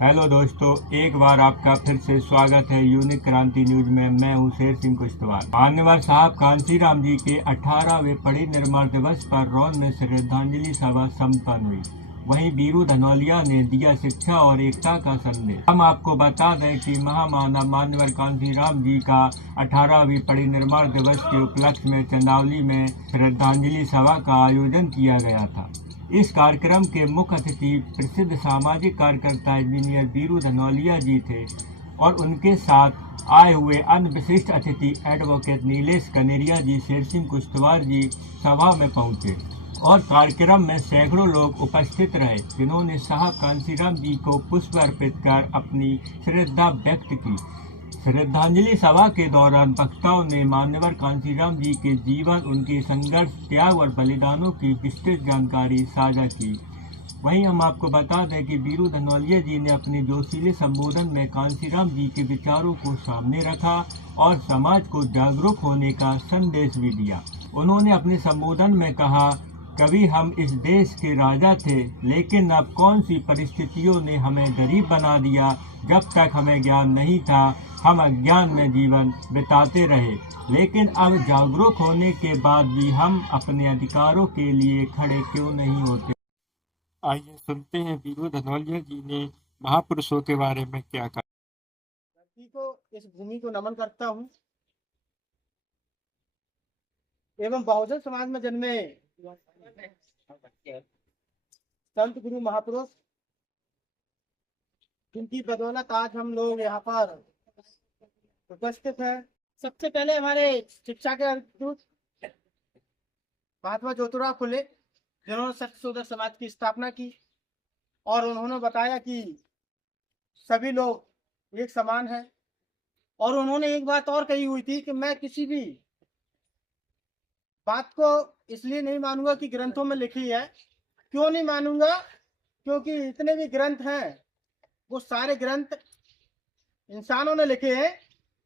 Hello दोस्तों, एक बार आपका फिर से स्वागत है यूनिक क्रांति न्यूज में। मैं हूं शेर सिंह कुश्तवार। मान्यवर साहब कांसीराम जी के 18वें परिनिर्वाण दिवस पर रौन में श्रद्धांजलि सभा संपन्न हुई। वहीं बीरू धनौलिया ने दिया शिक्षा और एकता का संदेश। हम आपको बता दें कि महामानव मान्यवर कांसीराम जी का 18वीं परिनिर्वाण दिवस के उपलक्ष्य में चंदौली में श्रद्धांजलि सभा का आयोजन किया गया था। इस कार्यक्रम के मुख्य अतिथि प्रसिद्ध सामाजिक कार्यकर्ता इंजीनियर बीरू धनौलिया जी थे और उनके साथ आए हुए अन्य विशिष्ट अतिथि एडवोकेट नीलेश कनेरिया जी, शेर सिंह कुश्तवार जी सभा में पहुंचे और कार्यक्रम में सैकड़ों लोग उपस्थित रहे, जिन्होंने साहब कांसीराम जी को पुष्प अर्पित कर अपनी श्रद्धा व्यक्त की। श्रद्धांजलि सभा के दौरान वक्ताओं ने मान्यवर कांसीराम जी के जीवन, उनके संघर्ष, त्याग और बलिदानों की विस्तृत जानकारी साझा की। वहीं हम आपको बता दें कि बीरू धनौलिया जी ने अपने जोशीले संबोधन में कांसीराम जी के विचारों को सामने रखा और समाज को जागरूक होने का संदेश भी दिया। उन्होंने अपने संबोधन में कहा, कभी हम इस देश के राजा थे, लेकिन अब कौन सी परिस्थितियों ने हमें गरीब बना दिया। जब तक हमें ज्ञान नहीं था, हम अज्ञान में जीवन बिताते रहे, लेकिन अब जागरूक होने के बाद भी हम अपने अधिकारों के लिए खड़े क्यों नहीं होते। आइए सुनते हैं बीरू धनौलिया जी ने महापुरुषों के बारे में क्या कहा। धरती को, इस भूमि को नमन करता हूँ एवं बहुजन समाज में जन्मे संत गुरु महापुरुष, जिनकी बदौलत आज हम लोग यहाँ पर उपस्थित हैं। सबसे पहले हमारे शिक्षा के अद्भुत महात्मा ज्योतिराव फुले, जिन्होंने सत्य शोधक समाज की स्थापना की और उन्होंने बताया कि सभी लोग एक समान हैं। और उन्होंने एक बात और कही हुई थी कि मैं किसी भी बात को इसलिए नहीं मानूंगा कि ग्रंथों में लिखी है। क्यों नहीं मानूंगा? क्योंकि इतने भी ग्रंथ हैं, वो सारे ग्रंथ इंसानों ने लिखे हैं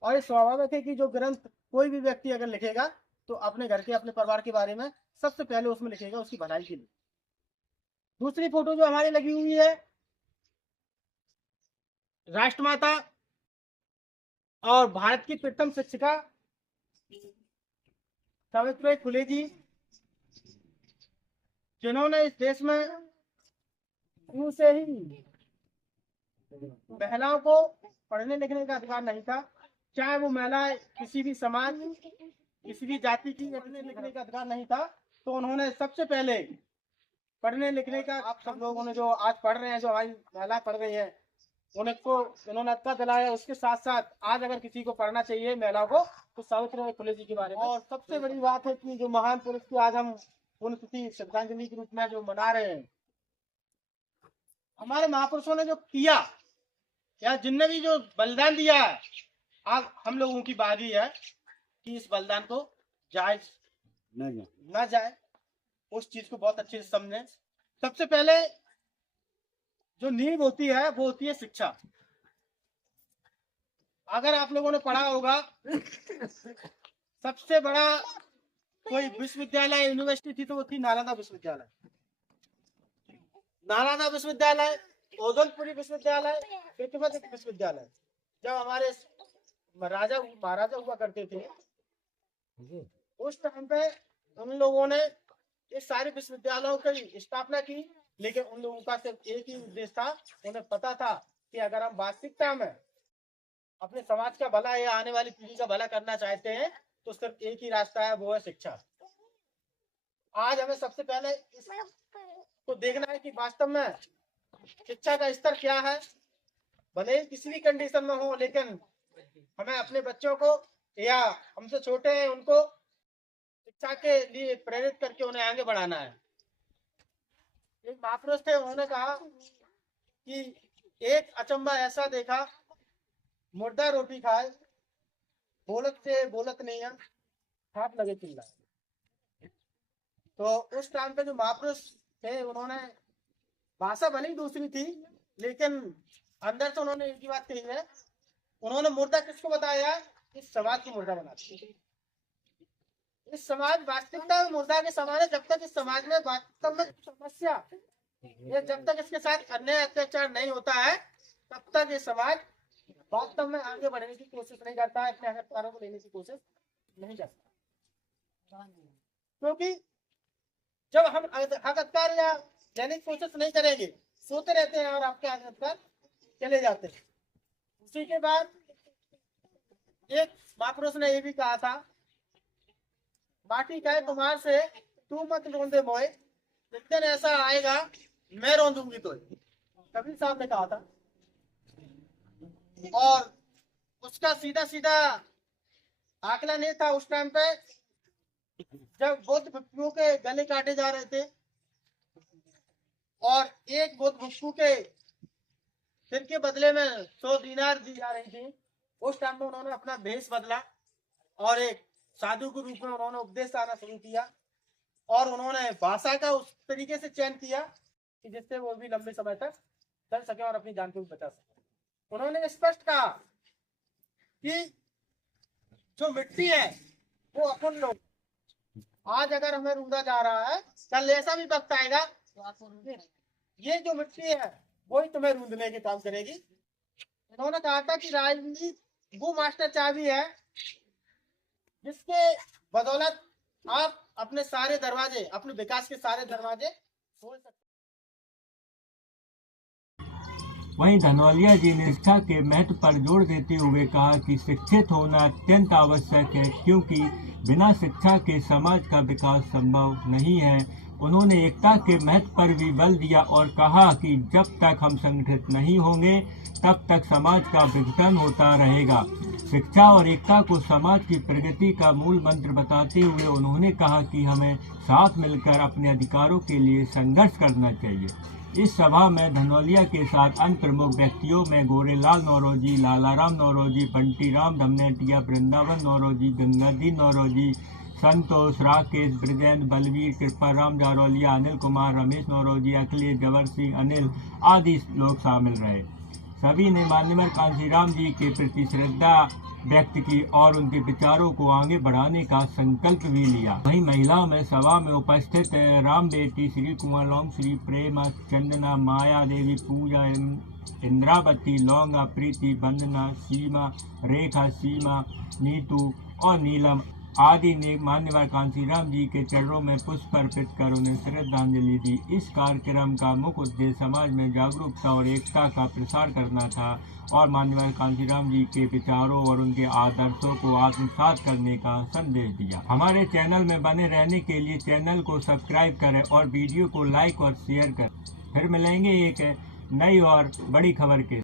और ये स्वाभाविक है कि जो ग्रंथ कोई भी व्यक्ति अगर लिखेगा तो अपने घर के, अपने परिवार के बारे में सबसे पहले उसमें लिखेगा उसकी भलाई के लिए। दूसरी फोटो जो हमारी लगी हुई है, राष्ट्रमाता और भारत की प्रथम शिक्षिका सावित्रीबाई फुले जी, जिन्होंने इस देश में शुरू से ही महिलाओं को पढ़ने लिखने का अधिकार नहीं था। चाहे वो महिलाएं किसी भी समाज, किसी भी जाति की, पढ़ने लिखने का अधिकार नहीं था, तो उन्होंने सबसे पहले पढ़ने लिखने का, आप सब लोगों ने जो आज पढ़ रहे हैं, जो हमारी महिला पढ़ रही है, उनको उन्होंने अधिकार दिलाया। उसके साथ साथ आज अगर किसी को पढ़ना चाहिए महिलाओं को, तो सावित्रीबाई फुले जी के बारे में। और सबसे बड़ी बात है कि जो महान पुरुष की आज हम पुण्यतिथि श्रद्धांजलि के रूप में जो मना रहे हैं, हमारे महापुरुषों ने जो किया या जिनने भी जो बलिदान दिया है, आज हम लोगों की बारी है कि इस बलिदान को जायज न जाए, उस चीज को बहुत अच्छे से समझें। सबसे पहले जो नींव होती है वो होती है शिक्षा। अगर आप लोगों ने पढ़ा होगा, सबसे बड़ा कोई विश्वविद्यालय, यूनिवर्सिटी थी तो वो थी नालंदा विश्वविद्यालय। नालंदा विश्वविद्यालय, ओदनपुरी विश्वविद्यालय, विक्रमादित्य विश्वविद्यालय। जब हमारे महाराजा हुआ करते थे, उस टाइम पे उन लोगों ने इस सारे विश्वविद्यालयों की स्थापना की, लेकिन उन लोगों का सिर्फ एक ही उद्देश्य था। उन्हें पता था कि अगर हम वास्तविकता में अपने समाज का भला या आने वाली पीढ़ी का भला करना चाहते हैं तो सिर्फ एक ही रास्ता है, वो है शिक्षा। आज हमें सबसे पहले इसको देखना है कि वास्तव में शिक्षा का स्तर क्या है। भले ही किसी भी कंडीशन में हो, लेकिन हमें अपने बच्चों को या हमसे छोटे हैं उनको शिक्षा के लिए प्रेरित करके उन्हें आगे बढ़ाना है। एक महापुरुष थे, उन्होंने कहा कि एक अचंबा ऐसा देखा, मुर्दा रोटी खाए, बोलत से बोलत नहीं है, हाथ लगे चिल्लाए। तो उस टाइम पे जो महापुरुष थे, उन्होंने भाषा भले ही दूसरी थी, लेकिन अंदर से उन्होंने एक ही बात कही है। उन्होंने मुर्दा किसको बताया? इस समाज को मुर्दा बनाते। इस समाज वास्तविकता में मुर्दा के समान है। जब तक इस समाज में वास्तव में समस्या या जब तक इसके साथ अन्याय अत्याचार नहीं होता है, तब तक ये समाज वास्तव में आगे बढ़ने की कोशिश नहीं करता है, अपने अधिकारों को लेने की कोशिश नहीं करता। क्योंकि जब हम अधिकार या लेने की कोशिश नहीं करेंगे, सोते रहते हैं और आपके अधिकार चले जाते हैं। उसी के बाद एक महापुरुष ने ये भी कहा था, माटी कहे तुम्हार से तू मत रोंदे मोए, एक दिन ऐसा आएगा मैं रोंदूंगी तो। कबीर साहब ने कहा था, और उसका सीधा सीधा आंकलन ये था उस टाइम पे जब बुद्ध भिक्षुओं के गले काटे जा रहे थे और एक बुद्ध भिक्षु के फिर के बदले में 100 दीनार दी जा रही थी। उस टाइम में उन्होंने अपना भेष बदला और एक साधु के रूप में उन्होंने उपदेश आना शुरू किया और उन्होंने भाषा का उस तरीके से चयन किया कि जिससे वो भी लंबे समय तक चल सके और अपनी जान को भी बचा सके। उन्होंने स्पष्ट कहा कि जो मिट्टी है वो अपन लोग, आज अगर हमें रूंधा जा रहा है, कल ऐसा भी वक्त आएगा ये जो मिट्टी है वही तुम्हें रूंधने के काम करेगी। उन्होंने कहा था कि राजनीति वो मास्टर चाबी है जिसके बदौलत आप अपने सारे दरवाजे, अपने विकास के सारे दरवाजे खोल सकते। वहीं धनौलिया जी ने शिक्षा के महत्व पर जोर देते हुए कहा कि शिक्षित होना अत्यंत आवश्यक है, क्योंकि बिना शिक्षा के समाज का विकास संभव नहीं है। उन्होंने एकता के महत्व पर भी बल दिया और कहा कि जब तक हम संगठित नहीं होंगे तब तक समाज का विघटन होता रहेगा। शिक्षा और एकता को समाज की प्रगति का मूल मंत्र बताते हुए उन्होंने कहा कि हमें साथ मिलकर अपने अधिकारों के लिए संघर्ष करना चाहिए। इस सभा में धनौलिया के साथ अन्य प्रमुख व्यक्तियों में गोरेलाल नौरोजी, लालाराम नौरोजी, बंटीराम धमनेटिया, वृंदावन नौरोजी, गंगाधी नौरोजी, संतोष, राकेश, ब्रजेंद्र, बलवीर, कृपाराम जारौलिया, अनिल कुमार, रमेश नौरोजी, अखिलेश, जवर सिंह, अनिल आदि लोग शामिल रहे। सभी ने मान्यवर कांशीराम जी के प्रति श्रद्धा व्यक्त की और उनके विचारों को आगे बढ़ाने का संकल्प भी लिया। वहीं महिलाओं में सभा में उपस्थित राम बेटी, श्री कुमार लौंग, श्री प्रेमा, चंदना, माया देवी, पूजा, इंद्रावती, लौंगा, प्रीति, वंदना, सीमा, रेखा, सीमा, नीतू और नीलम आदि ने मान्यवर कांशीराम जी के चरणों में पुष्प अर्पित कर उन्हें श्रद्धांजलि दी। इस कार्यक्रम का मुख्य उद्देश्य समाज में जागरूकता और एकता का प्रसार करना था और मान्यवर कांशीराम जी के विचारों और उनके आदर्शों को आत्मसात करने का संदेश दिया। हमारे चैनल में बने रहने के लिए चैनल को सब्सक्राइब करें और वीडियो को लाइक और शेयर करें। फिर मिलेंगे एक नई और बड़ी खबर के